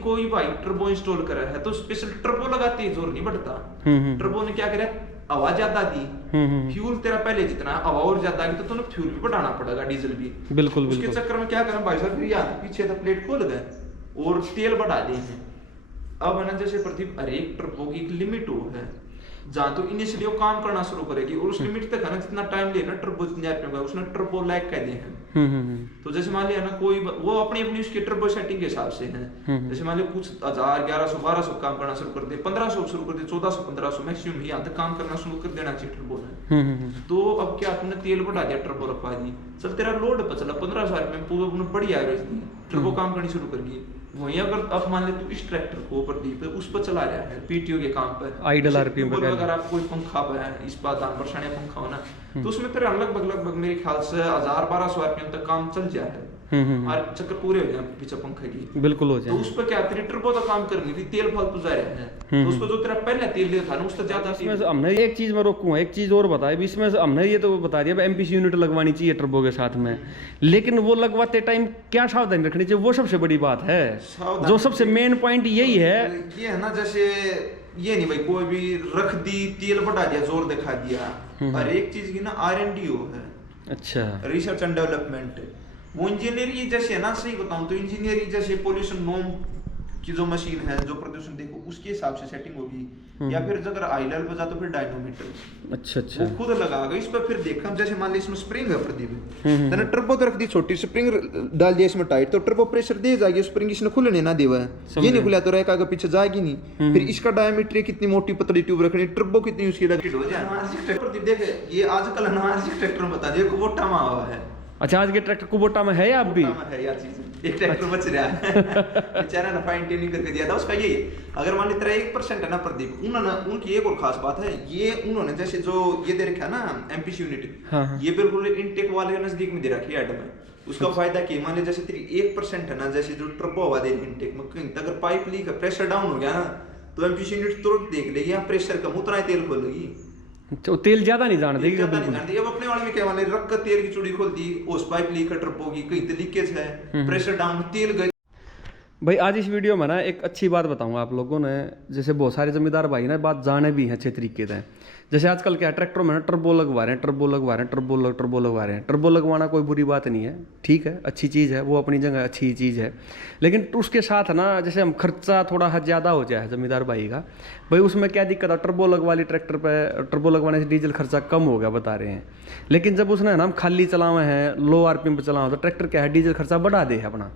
कोई भाई turbo install करा है तो स्पेशल टर्बो लगाते ही जोर नहीं बढ़ता। टर्बो ने क्या करा, हवा ज्यादा दी, फ्यूल तेरा पहले जितना हवा और ज्यादा आ गई तो तुम्हें फ्यूल भी बढ़ाना पड़ेगा, डीजल भी। बिल्कुल उसके बिल्कुल। चक्कर में क्या करा भाई साहब, फिर यहाँ पीछे तो प्लेट खोल गए और तेल बढ़ा दिए हैं। अब है ना, जैसे प्रदीप हर एक टर्बो की एक लिमिट हो है, जहाँ तो इनिशियली वो काम करना शुरू करेगी और उस लिमिट तक है ना, जितना टाइम लेना टर्बो जितने आरपीएम का उसने टर्बो लैग कह दिए हैं। तो जैसे मान लिया ना, कोई वो अपनी अपनी उसकी टर्बो सेटिंग के हिसाब से है। जैसे मान लिया कुछ 1000 1100 1200 काम करना शुरू कर दे, 1500 शुरू कर दे, 1400 1500 मैक्सिमम यहाँ तक काम करना शुरू कर देना चाहिए टर्बो ने। तो अब क्या, तुमने तेल बढ़ा दिया, टर्बो रखवा दी, चल तेरा लोड बचला 1500 आरपीएम पूरा बढ़िया एवरेज दी, टर्बो काम करनी शुरू कर दी। वहीं अगर अब मान ले तू इस ट्रैक्टर को प्रदीप उस पर चला रहा है पीटीओ के काम पर, आइडल आरपीएम पर, अगर आप कोई पंखा पे है इस बात बरसाने पंखा हो ना, तो उसमें तेरा लगभग मेरे ख्याल से 1000-1200 आरपीएम तक काम चल जाए है। और चक्कर पूरे हो जाए पीछे पंखे की, बिल्कुल हो जाए। तो उस पर क्या तेरी टर्बो तो काम करनी थी, तेल फालतू जा रहा है। तो उसको जो तेरा पहले तेल लिया था ना, उससे ज्यादा इसमें हमने एक चीज में रोकूंगा, एक चीज और बताया भी इसमें हमने ये तो बता दिया एमपीसी यूनिट लगवानी चाहिए टर्बो के साथ में, लेकिन वो लगवाते टाइम क्या सावधानी रखनी चाहिए, वो सबसे बड़ी बात है। जो सबसे मेन पॉइंट यही है, ये है ना, जैसे ये नहीं भाई कोई भी रख दी, तेल बढ़ा दिया, जोर दिखा दिया, हर एक चीज की ना R&D हो है। अच्छा, रिसर्च एंड डेवलपमेंट। वो इंजीनियरिंग जैसे है ना, सही बताऊं तो इंजीनियरिंग जैसे पोल्यूशन नॉर्म की जो मशीन है, जो प्रदूषण देखो उसके हिसाब से सेटिंग होगी, या फिर अगर आई लेवल पे जा तो फिर डायनोमीटर। अच्छा अच्छा, वो खुद लगाएगा इस पर। फिर देखा जैसे मान ली इसमें स्प्रिंग है प्रदीप, मैंने टर्बो तो रख दी छोटी, स्प्रिंग डाल दिया इसमें टाइट, तो टर्बो प्रेशर दे जाएगी, स्प्रिंग इसने खुलने ना देवा है, ये नहीं खुला तो रहेगा, आगे पीछे जाएगी नहीं। फिर इसका डायमीटर कितनी मोटी पतली ट्यूब रखनी, टर्बो कितनी उसकी लगी हो जाए। प्रदीप देख, ये आजकल अनावश्यक ट्रैक्टर में बता दिया कुबोटा में हुआ है। अच्छा, आज के ट्रैक्टर कुबोटा में है या अब भी है यार चीज, एक ट्रैक्टर बच रहा है बेचारा ने फाइन ट्यूनिंग करके दिया था उसका। ये अगर मान ली तेरा 1% है ना प्रदीप, उन्होंने उनकी एक और खास बात है, ये उन्होंने जैसे जो ये दे रखा है ना एमपीसी यूनिट, ये बिल्कुल इनटेक वाले के नजदीक में दे रखी है ऐड में। उसका फायदा क्या, मान ली जैसे तेरी 1% है ना, जैसे जो टर्बो हवा दे रही इनटेक में, कहीं अगर पाइप लीक है, प्रेशर डाउन हो गया ना, तो एमपीसी यूनिट तुरंत देख लेगी, यहाँ प्रेशर कम उतना ही तेल खोलेगी। तो तेल ज्यादा नहीं जाने देगी ज्यादा बिल्कुल। नहीं जाने देगी। अब अपने वाले में क्या वाले रख कर तेल की चूड़ी खोल दी, उस पाइप लीक है टर्बो की, कहीं तो लीकेज है, प्रेशर डाउन, तेल गई। भाई आज इस वीडियो में ना एक अच्छी बात बताऊंगा आप लोगों ने, जैसे बहुत सारे जमींदार भाई ना बात जाने भी हैं अच्छे तरीके से। जैसे आजकल क्या ट्रैक्टरों में ना टर्बो लगवा रहे हैं, टर्बो लगवा रहे हैं, टर्बो लगवा रहे हैं। टर्बो लगवाना कोई बुरी बात नहीं है, ठीक है, अच्छी चीज़ है, वो अपनी जगह अच्छी चीज़ है, लेकिन उसके साथ ना जैसे हम खर्चा थोड़ा ज़्यादा हो जाए जमींदार भाई का, भाई उसमें क्या दिक्कत है, टर्बो लगवा ली ट्रैक्टर पर, टर्बो लगवाने से डीजल खर्चा कम हो गया बता रहे हैं, लेकिन जब उसने ना हम खाली चलावे हैं, लो आरपीएम पर चलाओ, तो ट्रैक्टर क्या है डीजल खर्चा बढ़ा दे अपना,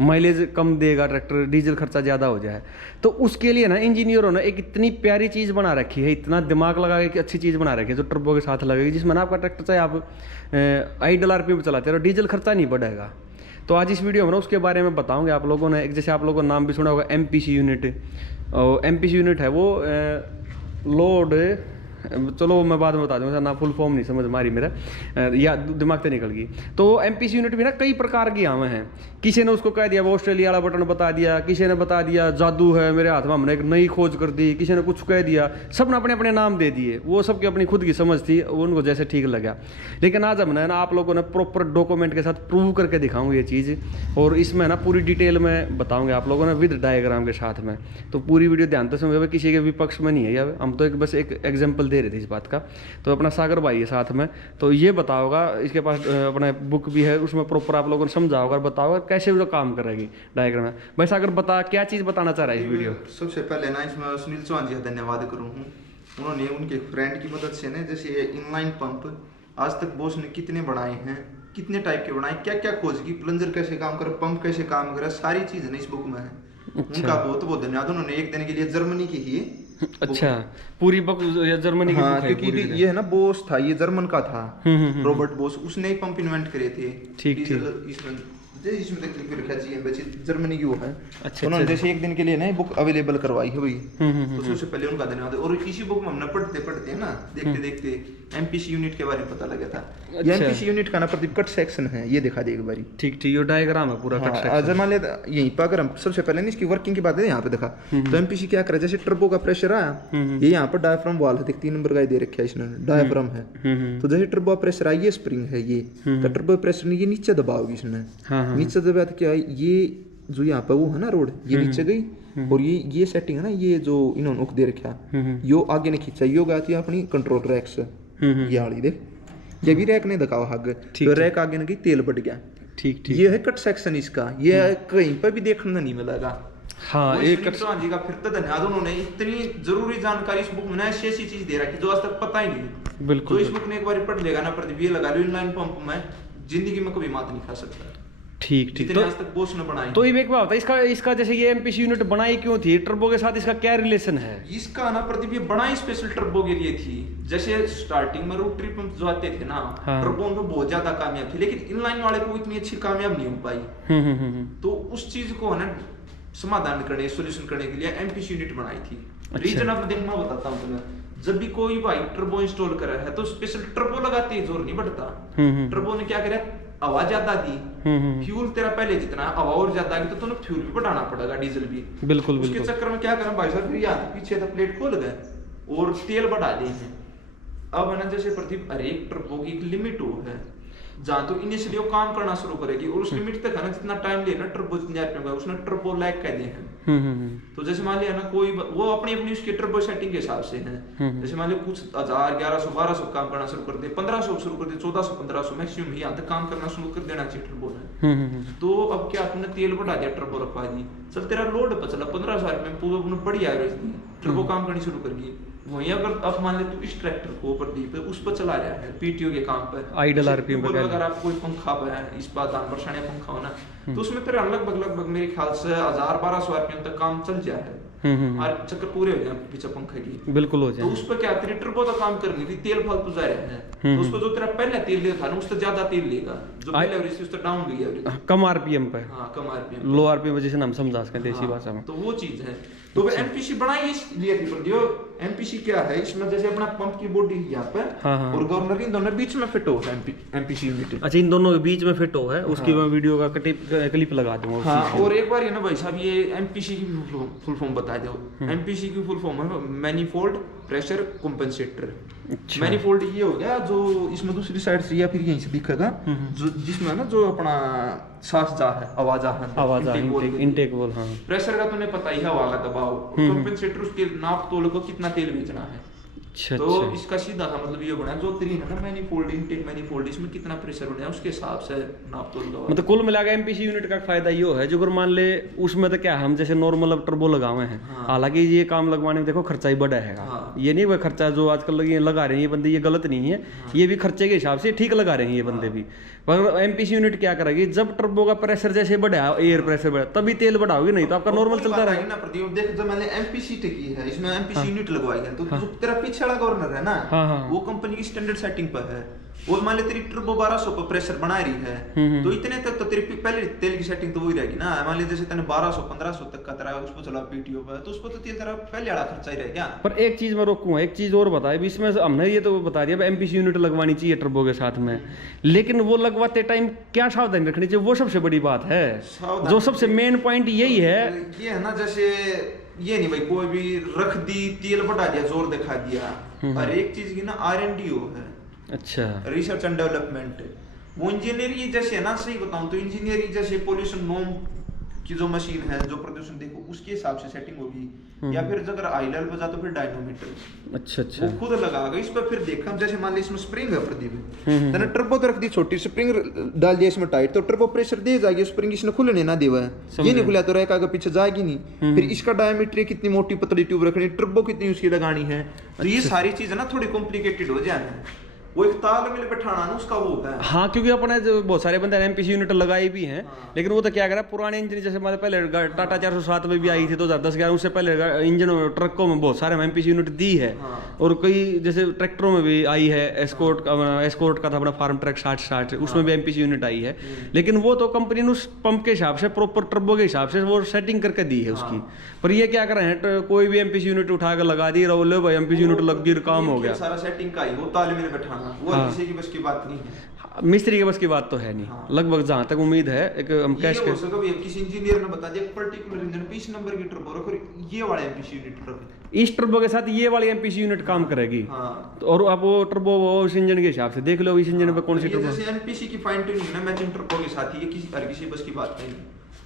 माइलेज कम देगा ट्रैक्टर, डीजल खर्चा ज़्यादा हो जाए। तो उसके लिए ना इंजीनियरों ने एक इतनी प्यारी चीज़ बना रखी है, इतना दिमाग लगा के अच्छी चीज़ बना रखी है जो टर्बो के साथ लगेगी, जिसमें ना आपका ट्रैक्टर चाहे आप आइडल आरपीएम पे चलाते रहो, डीजल खर्चा नहीं बढ़ेगा। तो आज इस वीडियो में ना उसके बारे में बताऊंगे आप लोगों ने। एक जैसे आप लोगों ने नाम भी सुना होगा एमपीसी यूनिट, और एमपीसी यूनिट है वो लोड, चलो मैं बाद में बता दूंगा ना, फुल फॉर्म नहीं समझ मारी मेरा, या दिमाग से निकल गई। तो एमपीसी यूनिट भी ना कई प्रकार की आवे हैं, किसी ने उसको कह दिया वो ऑस्ट्रेलिया वाला बटन बता दिया, किसी ने बता दिया जादू है मेरे हाथ में, हमने एक नई खोज कर दी, किसी ने कुछ कह दिया, सब ने अपने अपने नाम दे दिए, वो सबकी अपनी खुद की समझ थी, उनको जैसे ठीक लगा। लेकिन आज हमने ना आप लोगों ने प्रॉपर डॉक्यूमेंट के साथ प्रूव करके दिखाऊंगे ये चीज़, और इसमें ना पूरी डिटेल में बताऊंगे आप लोगों ने विद डायग्राम के साथ में। तो पूरी वीडियो ध्यान से समझो, किसी के विपक्ष में नहीं है, या हम तो एक बस एक एग्जाम्पल दे रहे थे इस बात का। तो अपना सागर भाई है साथ में, तो ये बताओगा, इसके पास अपना बुक भी है, उसमें प्रॉपर आप लोगों ने समझा होगा, बताओगा कैसे वो काम करेगी डायग्राम में। भाई सागर बता, क्या चीज़ बताना चाह रहा है इस वीडियो? सबसे पहले ना इसमें सुनील चौहान जी का धन्यवाद करूँ हूँ, उन्होंने उनके फ्रेंड की मदद से ना, जैसे इनलाइन पंप आज तक बॉस ने कितने बनाए हैं, कितने टाइप के बनाए, क्या क्या खोज की, प्लंजर कैसे काम करे, पंप कैसे काम करे, सारी चीज़ ना इस बुक में है। उनका बहुत बहुत धन्यवाद, उन्होंने एक दिन के लिए जर्मनी की ही। अच्छा, पूरी बुक जर्मनी की? हाँ, क्योंकि ये है ना बॉस था, ये जर्मन का था, रॉबर्ट बॉस, उसने ही पंप इन्वेंट करे थे। ठीक ठीक, इसमें तक लिख रखा है बच्चे जर्मनी की वो है। अच्छा, उन्होंने जैसे एक दिन के लिए ना बुक अवेलेबल करवाई है भाई, तो सबसे पहले उनका धन्यवाद। और इसी बुक में हमने पढ़ते पढ़ते ना, देखते देखते एमपीसी यूनिट के बारे में पता लगा था। ये एमपीसी यूनिट का ना प्रदीप कट सेक्शन है, ये दिखा दे एक बारी। ठीक ठीक, ये डायग्राम है पूरा कट सेक्शन। अगर मान ले यहीं पर अगर हम सबसे पहले ना इसकी वर्किंग की बात है, यहाँ पे देखा तो एमपीसी क्या करे, जैसे टर्बो का प्रेशर आया, ये यहाँ पर डायफ्राम वाल है, 3 नंबर का दे रखा है इसने, डायफ्राम है। तो जैसे टर्बो प्रेशर आई, ये स्प्रिंग है, ये तो टर्बो प्रेशर ये नीचे दबाओगी इसने, नीचे दबाया तो क्या है, ये जो यहाँ पे वो है ना रोड, ये नीचे गई, और ये सेटिंग है ना, ये जो इन्होंने उक दे रखा, यो आगे ने खींचा, यो गया थी अपनी कंट्रोल रैक से, ये वाली देख, ये भी रैक नहीं दिखावा आगे, तो रैक आगे ने गई, तेल बढ़ गया। ठीक ठीक। ये है कट सेक्शन इसका, ये कहीं पर भी देखने नहीं मिलेगा। हाँ एक जी का फिर तो धन्यवाद, उन्होंने इतनी जरूरी जानकारी इस बुक में ऐसी चीज दे रखी जो आज तक पता ही नहीं। बिल्कुल। तो इस बुक ने एक बार पढ़ लेगा ना प्रदीप, ये लगा लो इनलाइन पंप में जिंदगी में कभी मात नहीं खा सकता। ठीक ठीक। तो आज तक बोस ने बनाई, तो ये एक बात होता है इसका जैसे ये एमपीसी यूनिट बनाई क्यों थी, टर्बो के साथ इसका क्या रिलेशन है? इसका ना प्रदीप, ये बनाई स्पेशल टर्बो के लिए थी। जैसे स्टार्टिंग में रोटरी पंप जो आते थे ना, टर्बो उनको बहुत ज्यादा कामयाब थे, लेकिन इनलाइन वाले को इतनी अच्छी कामयाब नहीं हो पाई। तो उस चीज को है ना समाधान करने, सोल्यूशन करने के लिए एमपीसी यूनिट बनाई थी। रीजन अब देख मैं बताता हूँ तुम्हें, जब भी कोई भाई टर्बो इंस्टॉल करा है तो स्पेशल टर्बो लगाते ही जोर नहीं बढ़ता। टर्बो ने क्या करा, हवा ज्यादा दी, फ्यूल तेरा पहले जितना हवा और ज्यादा आएगी तो तुम्हें फ्यूल भी बढ़ाना पड़ेगा, डीजल भी। बिल्कुल उसके बिल्कुल। चक्कर में क्या करें भाई साहब, फिर यहाँ पीछे तो प्लेट खोल गए और तेल बढ़ा दिए हैं। अब है ना जैसे प्रदीप हर एक टर्बो की एक लिमिट हो है, जहाँ तो इनिशियली वो काम करना शुरू करेगी और उस लिमिट तक है ना जितना टाइम लेना टर्बो जितने आरपीएम, उसने टर्बो लैग कह दिए हैं। तो जैसे मान लिया ना कोई वो अपनी अपनी उसकी टर्बो सेटिंग के हिसाब से है। जैसे मान लिया कुछ 1000 1100 1200 काम करना शुरू कर दे, 1500 शुरू कर दे, 1400 1500 मैक्सिमम यहाँ तक काम करना शुरू कर देना चाहिए टर्बो ने। तो अब क्या तुमने तेल बढ़ा दिया, टर्बो रखवा दी, चल तेरा लोड पर चला 1500 आरपीएम पूरा बढ़िया एवरेज दी, टर्बो काम करनी शुरू कर दी। वहीं अगर अब मान ले तू इस ट्रैक्टर को प्रदीप उस पर चला रहा है पीटीओ के काम पर, आइडल आरपीएम पर, अगर आप कोई पंखा पे है इस बात बरसाने पंखा हो ना, तो उसमें तेरा लगभग मेरे ख्याल से 1000-1200 आरपीएम तक काम चल जाए है, और चक्कर पूरे हो जाए पीछे पंखे की। बिल्कुल हो जाए। तो उस पर क्या तेरी टर्बो तो काम करनी थी, तेल फालतू जा रहा है, तो उसको जो तेरा पहले तेल लिया था ना उससे ज्यादा तेल लेगा, जो पहले एवरेज थी उससे डाउन गई एवरेज, कम आरपीएम पे। हाँ कम आरपीएम, लो आरपीएम वजह से हम समझा सकते हैं देसी भाषा में। तो वो चीज है। तो वो एमपीसी बनाई इसलिए थी पर जो एमपीसी क्या है, इसमें जैसे अपना पंप की बॉडी यहाँ पे और गवर्नर इन दोनों बीच में फिट हो है एमपीसी यूनिट। अच्छा इन दोनों के बीच में फिट हो है, उसकी मैं वीडियो का क्लिप लगा दूंगा। हाँ, और एक बार ये ना भाई साहब ये एमपीसी की फुल फॉर्म बता दो। एमपीसी की फुल फॉर्म है मैनिफोल्ड प्रेशर कंपनसेटर। मैनिफोल्ड ये हो गया जो इसमें दूसरी साइड से या फिर यहीं से दिखेगा, जो जिसमें ना जो अपना सांस जा है, आवाज इनटेक बोल। हाँ, प्रेशर का तुम्हें पता ही है, हवा का दबाव। कंपनसेटर उसके नाप तोल को कितना तेल बेचना है। अच्छा, तो इसका सीधा सा मतलब ये बना जो तीन है ना मैनिफोल्ड, इनटेक मैनिफोल्ड, इसमें कितना प्रेशर बना है उसके हिसाब से नाप तोल दबाव। मतलब कुल मिलाकर एमपीसी यूनिट का फायदा ये है, जो अगर मान ले उसमें तो क्या हम जैसे नॉर्मल अब टर्बो लगाए हैं, हालांकि ये काम लगवाने में देखो खर्चा ही बड़ा है। ये नहीं वह खर्चा जो आजकल लगा रहे हैं ये बंदे, ये गलत नहीं है, ये भी खर्चे के हिसाब से ठीक लगा रहे हैं ये बंदे भी। पर एमपीसी यूनिट क्या करेगी, जब टर्बो का प्रेशर जैसे बढ़ा, एयर प्रेशर बढ़ा, तभी तेल बढ़ाओगे, नहीं तो आपका नॉर्मल चलता रहेगा ना। प्रदीप देख, जब मैंने एमपीसी की है, इसमें एमपीसी यूनिट लगवाई है, तो जो तेरा पीछे वाला गवर्नर है ना, वो कंपनी की स्टैंडर्ड सेटिंग पर है। वो मान ले तेरी टर्बो 1200 पर प्रेशर बना रही है, तो इतने तक तो तेरी पहले तेल की सेटिंग तो वही रहेगी ना। मान ले जैसे तने 1200-1500 तक का तेरा उस पर चला पीटीओ पर, तो उस पर तो तेल तेरा पहले वाला खर्चा ही रहेगा। पर एक चीज मैं रोकूंगा, एक चीज और बताए, इसमें हमने ये तो बता दिया एमपीसी यूनिट लगवानी चाहिए टर्बो के साथ में, लेकिन वो लगवाते टाइम क्या सावधानी रखनी चाहिए, वो सबसे बड़ी बात है। जो सबसे मेन पॉइंट यही है, ये है ना, जैसे ये नहीं भाई कोई भी रख दी, तेल बढ़ा दिया, जोर दिखा दिया, हर एक चीज की ना R&D है। अच्छा, रिसर्च एंड डेवलपमेंट। वो इंजीनियरिंग जैसे है ना, सही बताऊं तो इंजीनियरिंग जैसे पोल्यूशन नॉर्म की जो मशीन है, जो प्रदूषण देखो उसके हिसाब से सेटिंग होगी, या फिर अगर आई लेवल पे जा तो फिर डायनोमीटर। अच्छा, वो खुद लगाएगा इस पर। फिर देखा जैसे मान ली इसमें स्प्रिंग है प्रदीप, मैंने टर्बो तो रख दी छोटी, स्प्रिंग डाल दिया इसमें टाइट, तो टर्बो प्रेशर दे जाएगी, स्प्रिंग इसने खुलने ना देवा है, ये नहीं खुला तो रहेगा, आगे पीछे जाएगी नहीं। फिर इसका डायमीटर कितनी मोटी पतली ट्यूब रखनी, टर्बो कितनी उसकी लगानी है, तो ये सारी चीज है ना थोड़ी कॉम्प्लिकेटेड हो जाए, वो एक तालमेल बैठाना ना उसका वो है। हाँ, क्योंकि अपने जो बहुत सारे बंदे एमपीसी यूनिट लगाए भी हैं, लेकिन वो तो क्या करा, पुराने इंजन जैसे हमारे पहले टाटा 407 में भी आई थी 2010-11, उससे पहले इंजन ट्रकों में बहुत सारे एमपीसी यूनिट दी है। और कई जैसे ट्रैक्टरों में भी आई है, एस्कॉर्ट का था अपना फार्म ट्रैक 60 उसमें भी एमपीसी यूनिट आई है, लेकिन वो तो कंपनी ने उस पंप के हिसाब से, प्रॉपर टर्बो के हिसाब से वो सेटिंग करके दी है उसकी। पर ये क्या कर रहे हैं, कोई भी एमपीसी यूनिट उठा कर लगा दी, लो भाई एमपीसी यूनिट लग गई, काम हो गया। सारा सेटिंग का ही वो तालमेल बैठाना, वो किसी की बस की बात नहीं है, मिस्त्री के बस की बात तो है नहीं। लगभग जहां तक उम्मीद है, एक हम कैश के किसी इंजीनियर ने बता दिया पर्टिकुलर इंजन 20 नंबर की टर्बो रखो, ये वाला एमपीसी यूनिट रखो, इस टर्बो के साथ ये वाली एमपीसी यूनिट काम करेगी। और अब वो टर्बो उस इंजन के हिसाब से देख लो, इस इंजन पे कौन सी टर्बो, जैसे एमपीसी की फाइन ट्यूनिंग है मैचिंग टर्बो के साथ, ये किसी बस की बात नहीं।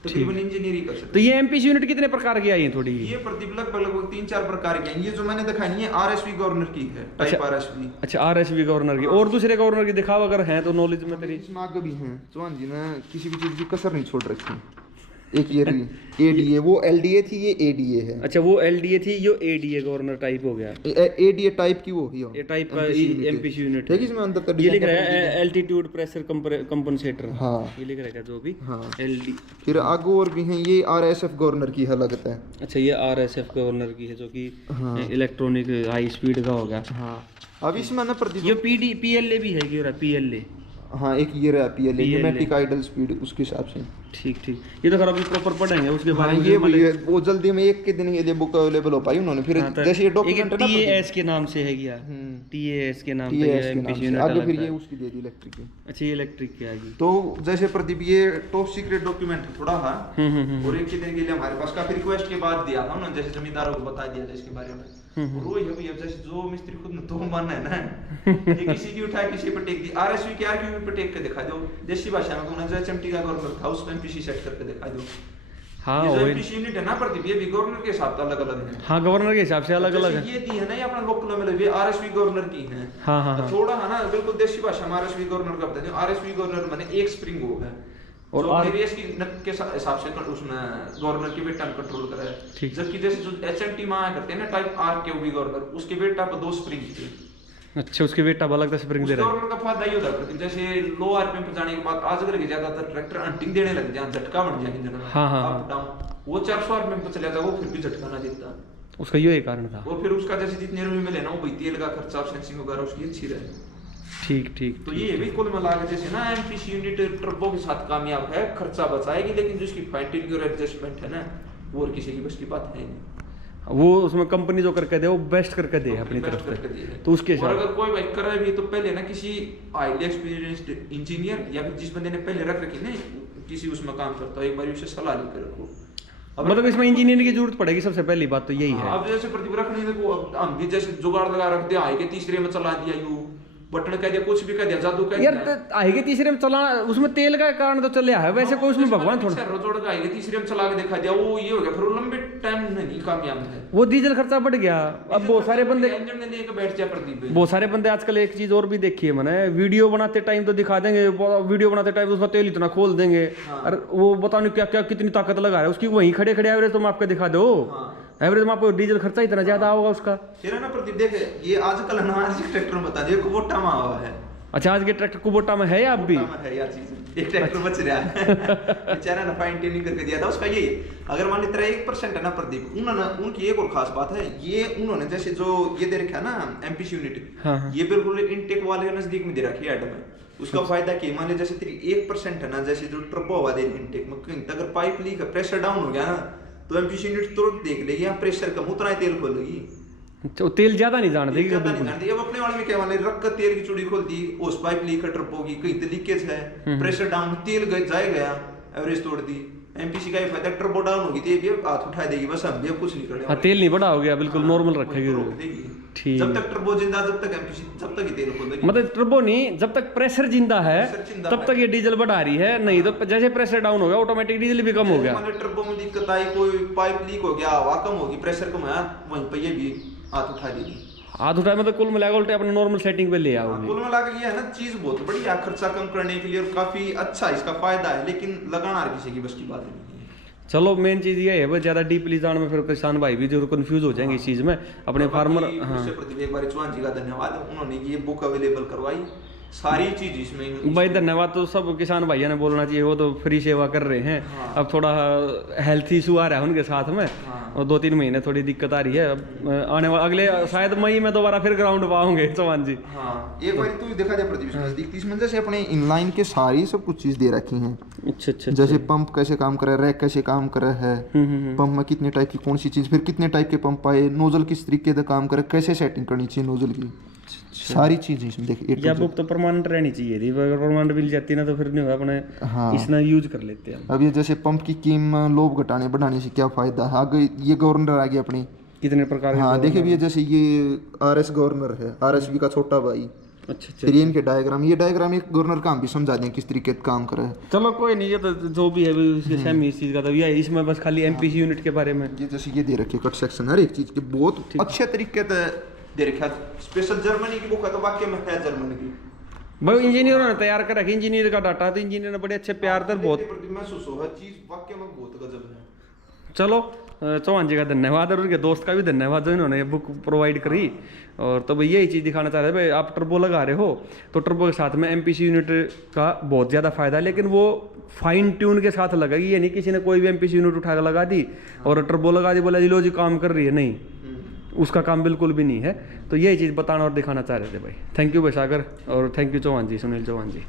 तकरीबन इंजीनियर ही कर सकते तो ये एमपीसी यूनिट कितने प्रकार की आई है थोड़ी? ये प्रदीप लगभग 3-4 प्रकार के हैं। ये जो मैंने दिखाई है आरएसवी गवर्नर की है, टाइप आरएसवी। अच्छा, आरएसवी गवर्नर की। और दूसरे गवर्नर की दिखाओ अगर हैं तो नॉलेज में तेरी। इसमें आगे भी हैं चौहान जी ने किसी भी चीज की कसर नहीं छोड़ रखी। एक ये एडीए, वो एलडीए थी, ये एडीए है। अच्छा, वो एलडीए थी, ये एडीए गवर्नर टाइप हो गया। एडीए टाइप की वो ये टाइप का एमपीसी यूनिट है। इसमें अंदर का ये लिख रहा है एल्टीट्यूड प्रेशर कंपनसेटर। हाँ, ये लिख रहा है जो भी। हाँ, एलडी। फिर आगे और भी हैं। ये आरएसएफ गवर्नर की है लगता है। अच्छा, ये आरएसएफ गवर्नर की है जो कि इलेक्ट्रॉनिक हाई स्पीड का होगा। हाँ, अब इसमें ना प्रदीप ये पीएलए भी है, क्या पीएलए? हाँ, एक ये रहा पीएलए, न्यूमेटिक आइडल स्पीड, उसके हिसाब से। ठीक ठीक, ये तो खैर अभी प्रॉपर पढ़ेंगे उसके बारे में। ये वो जल्दी में एक के दिन के लिए बुक अवेलेबल हो पाई उन्होंने। फिर जैसे ये डॉक्यूमेंट है ना टीएएस के नाम से है क्या? टीएएस के नाम पे एमपीसी यूनिट आगे फिर ये उसकी दे दी इलेक्ट्रिक की। अच्छा, ये इलेक्ट्रिक की आएगी। तो जैसे प्रदीप ये टॉप सीक्रेट डॉक्यूमेंट है थोड़ा है, और एक के दिन के लिए हमारे पास काफी रिक्वेस्ट के बाद दिया था उन्होंने, जैसे जमींदारों को बता दिया था इसके बारे में। और वही है भैया, जैसे जो मिस्त्री खुद तो मन है ना ये किसी की उठा किसी पे टेक दी। आरएसवी के आरक्यू पे टेक के दिखा दो, देसी भाषा में उन्होंने जो एचएमटी का गवर्नर था उसमें एमपीसी सेट करके दिखा दो। हाँ, ये जो एमपीसी यूनिट है ना प्रदीप, ये भी गवर्नर के हिसाब से अलग अलग है। हाँ, गवर्नर के हिसाब से अलग अलग है। ये दी है ना, ये अपना लोकल में ये आरएसवी गवर्नर की है। हाँ हाँ, थोड़ा है ना बिल्कुल देसी भाषा में आरएसवी गवर्नर का बता दूं। आरएसवी गवर्नर माने एक स्प्रिंग वो है और एरियाज की नक के हिसाब से उसमें गवर्नर की वेट कंट्रोल करा है। जबकि जैसे जो एचएमटी में करते हैं ना टाइप आर के भी गवर्नर, उसके वेट पर 2 स्प्रिंग थे। अच्छा, उसके वेट अलग से स्प्रिंग दे रहा है। गवर्नर का फायदा ये होता है जैसे लो आरपीएम पे जाने के बाद आजकल के ज्यादातर ट्रैक्टर अंटिंग देने लग जाए, झटका बन जाए इंजन में। हाँ हाँ, अप डाउन वो 400 आरपीएम पे चला जाता, वो फिर भी झटका ना देता। उसका ये कारण था। और फिर उसका जैसे जितने रुपए मिले ना वो तेल का खर्चा, सेंसिंग वगैरह उसकी अच्छी रहे। ठीक ठीक, तो ये भी कुल मिला के जैसे ना एमपीसी यूनिट टर्बो के साथ कामयाब है, खर्चा बचाएगी, लेकिन जो इसकी फाइन ट्यूनिंग और एडजस्टमेंट है ना वो और किसी की बस की बात है नहीं। वो उसमें कंपनी जो करके दे वो बेस्ट करके दे अपनी तरफ से, तो उसके और अगर कोई भाई कर रहा है भी तो पहले ना किसी हाईली एक्सपीरियंस्ड इंजीनियर या फिर जिस बंदे ने पहले रख रखी ना किसी उसमें काम करता हो, एक बार उससे सलाह लेकर रखो। मतलब इसमें इंजीनियरिंग की जरूरत पड़ेगी, सबसे पहली बात तो यही है। अब जैसे प्रतिभा रखने देखो, हम भी जैसे जुगाड़ लगा रखते हैं, के तीसरे में चला दिया यू बटन कह दिया, कुछ भी कह दिया, जादू कह दिया यार। आएगी तीसरे में चला, उसमें तेल का कारण तो चल है वैसे, कोई उसमें भगवान थोड़ा रोजोड़ का आएगा तीसरे में चला के दिखा दिया, वो ये हो गया, फिर लंबे टाइम नहीं कामयाब है, वो डीजल खर्चा बढ़ गया। अब बहुत सारे बंदे इंजन में लेके बैठ जाए प्रदीप, बहुत सारे बंदे आजकल एक चीज और भी देखी है मैंने, वीडियो बनाते टाइम तो दिखा देंगे, वीडियो बनाते टाइम उसका तेल इतना खोल देंगे, और वो पता नहीं क्या क्या कितनी ताकत लगा रहा है उसकी, वहीं खड़े खड़े एवरेज तुम आपको दिखा दो, एवरेज में आपको डीजल खर्चा इतना ज्यादा होगा उसका। फिर ना प्रदीप देख, ये आजकल ना आज ट्रैक्टर में बता दिए कुबोटा में हुआ है। अच्छा, आज के ट्रैक्टर कुबोटा में है या अब भी है यार चीज, एक ट्रैक्टर बच रहा है बेचारा ना फाइन ट्यूनिंग करके दिया था उसका। ये अगर मान लीजिए 1% है ना प्रदीप, उन्होंने उनकी एक और खास बात है, ये उन्होंने जैसे जो ये दे रखा है ना एमपीसी यूनिट, ये बिल्कुल इनटेक वाले के नजदीक में दे रखी है एड में। उसका फायदा क्या, मान लीजिए जैसे तेरी 1% है ना, जैसे जो टर्बो हवा दे इनटेक में, कहीं अगर पाइप लीक है, प्रेशर डाउन हो गया ना, तो एमपीसी यूनिट तुरंत देख लेगी, यहाँ प्रेशर कम, उतना ही तेल खोलेगी, तो तेल ज्यादा नहीं जान देगी। ज्यादा नहीं जान देगी। अब अपने वाले में क्या मान रख कर तेल की चूड़ी खोल दी, उस पाइप लीक टर्बो की, कहीं तो लीकेज है, प्रेशर डाउन, तेल जाए गया, एवरेज तोड़ दी। एमपीसी का ये फायदा, टर्बो डाउन होगी तो ये हाथ उठा देगी, बस हम भी अब कुछ नहीं करने वाले, तेल नहीं बढ़ा हो गया, बिल्कुल नॉर्मल रखेगी। ठीक, जब तक टर्बो जिंदा, जब तक एमपीसी, जब तक ही तेल खोल देगी, मतलब टर्बो नहीं, जब तक प्रेशर जिंदा है तब तक ये डीजल बढ़ा रही है, नहीं तो जैसे प्रेशर डाउन हो गया ऑटोमेटिक डीजल भी कम हो गया। मतलब टर्बो में दिक्कत आई, कोई पाइप लीक हो गया, हवा कम होगी, प्रेशर कम है, वहीं पे ये भी हाथ उठा देगी। हाथ उठाए मतलब कुल मिलाकर उल्टे अपने नॉर्मल सेटिंग पे ले आओगे। कुल मिलाकर ये है ना चीज बहुत बढ़िया, खर्चा कम करने के लिए और काफी अच्छा इसका फायदा है, लेकिन लगाना हर किसी की बस की बात नहीं है। चलो मेन चीज ये है, ज्यादा डीपली जान में फिर किसान भाई भी जरूर कंफ्यूज हो जाएंगे इस चीज में, अपने फार्मर। हाँ, एक बार चौहान जी का धन्यवाद, उन्होंने ये बुक अवेलेबल करवाई, सारी चीज इसमें। भाई धन्यवाद तो सब किसान भाइयों ने बोलना चाहिए, वो तो फ्री सेवा कर रहे हैं। अब थोड़ा हेल्थ इशू आ रहा है उनके साथ में, और 2-3 महीने थोड़ी दिक्कत आ रही है। अब आने वाले अगले शायद मई में दोबारा फिर ग्राउंड पाओगे चौहान जी। हाँ, एक बार तू देखा जाए प्रदीप नजदीक, इसमें जैसे अपने इनलाइन के सारी सब कुछ चीज दे रखी हैं। अच्छा, जैसे पंप कैसे काम करे, रैक कैसे काम करे है, पंप में कितने टाइप की कौन सी चीज, फिर कितने टाइप के पंप आए, नोजल किस तरीके से काम करे, कैसे सेटिंग करनी चाहिए नोजल की, सारी चीजें इसमें देखिए। या बुक तो परमानेंट रहनी चाहिए थी, अगर परमानेंट मिल जाती ना तो फिर नहीं होगा, अपने इसना यूज कर लेते हैं। अब ये जैसे पंप की कीमत लोब घटाने बढ़ाने से क्या फायदा है, आगे ये गवर्नर आ गया अपनी, कितने प्रकार के। हाँ देखिए भी जैसे ये आरएस गवर्नर है, आरएसवी का छोटा भाई, अच्छा अच्छा। फिर इनके डायग्राम, ये डायग्राम एक गवर्नर का हम भी समझा दें किस तरीके से काम करे। चलो कोई नहीं, ये तो जो भी है उसके सेम इस चीज़ का तो ये इसमें बस खाली एमपीसी यूनिट के बारे में ये जैसे ये दे रखे कट सेक्शन हर एक चीज के बहुत अच्छे तरीके से दे रखा। स्पेशल जर्मनी की बुक है तो वाक्य में है जर्मनी की भाई इंजीनियरों ने तैयार कर रखी, इंजीनियर का डाटा तो इंजीनियर ने बड़े अच्छे प्यार तर बहुत महसूस हो, हर चीज वाक्य में बहुत गजब है। चलो चौहान जी का धन्यवाद और उनके दोस्त का भी धन्यवाद जो इन्होंने ये बुक प्रोवाइड करी। और तो भाई यही चीज़ दिखाना चाह रहे थे भाई, आप टर्बो लगा रहे हो तो टर्बो के साथ में एमपीसी यूनिट का बहुत ज़्यादा फायदा है, लेकिन वो फाइन ट्यून के साथ लगेगी। ये नहीं किसी ने कोई भी एमपीसी यूनिट उठा कर लगा दी और टर्बो लगा दी, बोला जी लो जी काम कर रही है, नहीं उसका काम बिल्कुल भी नहीं है। तो यही चीज़ बताना और दिखाना चाह रहे थे भाई। थैंक यू भाई सागर, और thank you Chauhan ji, Sunil Chauhan ji.